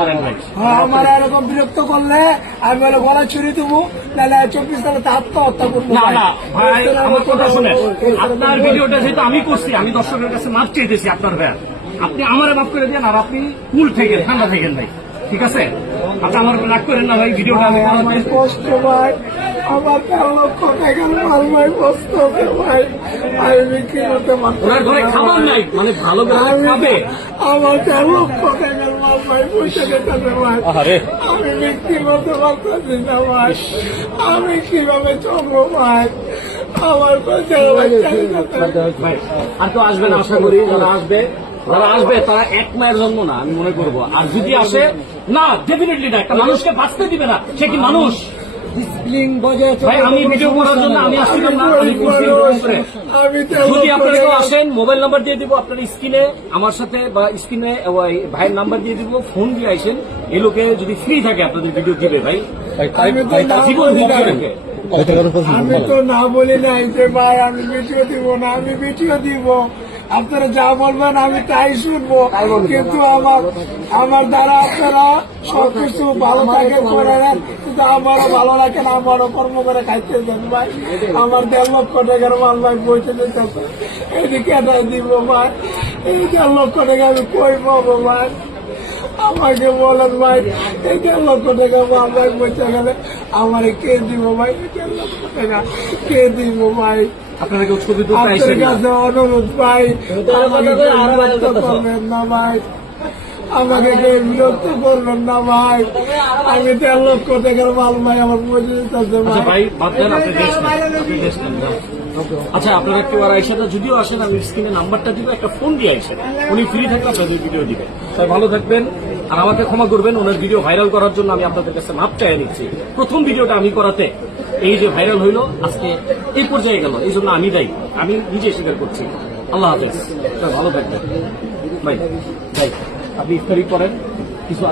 হ্যাঁ, আমার এরকম বিরক্ত করলে আমি বলে গলা ছুরি দেবো নাহলে চব্বিশ সালে আত্মহত্যা করব না না ভাই আমার কথা এর আপনার ভিডিওটা যেহেতু আমি করছি আমি দর্শকের কাছে মাপ আপনার ভাইয়া আপনি আমারে মাফ করে দেন আর আপনি কুল থেকে ঠান্ডা থাকেন ভাই। ঠিক আছে? আপনি আমার রাগ করেন না ভাই ভিডিওটা আমি কষ্ট ভাই আমার তেরো লক্ষ টাকা মাল ভাই কষ্ট ভাই? আমি বিক্রি করতে পারতাম ঘরে খাবার নাই মানে ভালো করে খাবে। আমার লক্ষ টাকার মাল ভাই আমি ব্যক্তিগত করতে পারতেছি না ভাই। আমি কীভাবে চলবো ভাই? আমার আর তো আসবে না আশা করি যারা আসবে যারা আসবে তারা এক মায়ের জন্ম না আমি মনে করব। আর যদি আসে না ডেফিনেটলি না একটা মানুষকে বাঁচতে দিবে না সে কি মানুষ? ভাই আমি ভিডিও করার জন্য আমি আসছিলাম না আমি করছি করে। আমি যদি আপনারা কেউ আসেন মোবাইল নাম্বার দিয়ে দিব আপনার স্ক্রিনে আমার সাথে বা স্ক্রিনে ওই ভাইয়ের নাম্বার দিয়ে দিব ফোন দিয়ে আসেন। এই লোকে যদি ফ্রি থাকে আপনাদের ভিডিও দিবে ভাই। আমি তো না জীবন বলি নাই। রেখে। আমি তো না বলি নাই যে ভাই আমি ভিডিও দিব না আমি ভিডিও দিব। আপনারা যা বলবেন আমি তাই শুনব। কিন্তু আমার আমার দ্বারা আপনারা সবকিছু ভালো থাকে, করে নেন। কিন্তু আমারও ভালো লাগে না, আমারও কর্ম করে খাইতে দেন ভাই। আমার দেড় লক্ষ টাকার মাল ভাই বইতে দিতে এদিকে দিব ভাই। এই দেড় লক্ষ টাকা আমি কই পাবো ভাই? আমাকে বলেন ভাই এই দেড় লক্ষ টাকা মাল ভাই বইতে গেলে আমার কে দিব ভাই? দেড় লক্ষ টাকা কে দিব ভাই? আপনারা কেউ ছবি আপনার কাছে অনুরোধ ভাই আমাকে কেউ বিরক্ত করবেন না ভাই। আমাকে কেউ বিরক্ত করবেন না ভাই। আমি দেড় লক্ষ টাকার মাল ভাই আমার বুঝে দিতেছে ভাই। আচ্ছা আপনারা কেউ আর আইসেন না যদিও আসেন, আমি স্ক্রিনে নাম্বারটা দিব, একটা ফোন দিয়ে আইসেন উনি ফ্রি থাকলে আপনাদের ভিডিও দিবেন। তাই ভালো থাকবেন আর আমাকে ক্ষমা করবেন, ওনার ভিডিও ভাইরাল করার জন্য আমি আপনাদের কাছে মাপ চাই নিচ্ছি। প্রথম ভিডিওটা আমি করাতে এই যে ভাইরাল হইল, আজকে এই পর্যায়ে গেল, এই জন্য আমি দায়ী। আমি নিজে স্বীকার করছি। আল্লাহ হাফেজ। ভালো থাকবেন। ভাই ভাই, আপনি ইফতারি করেন, কিছু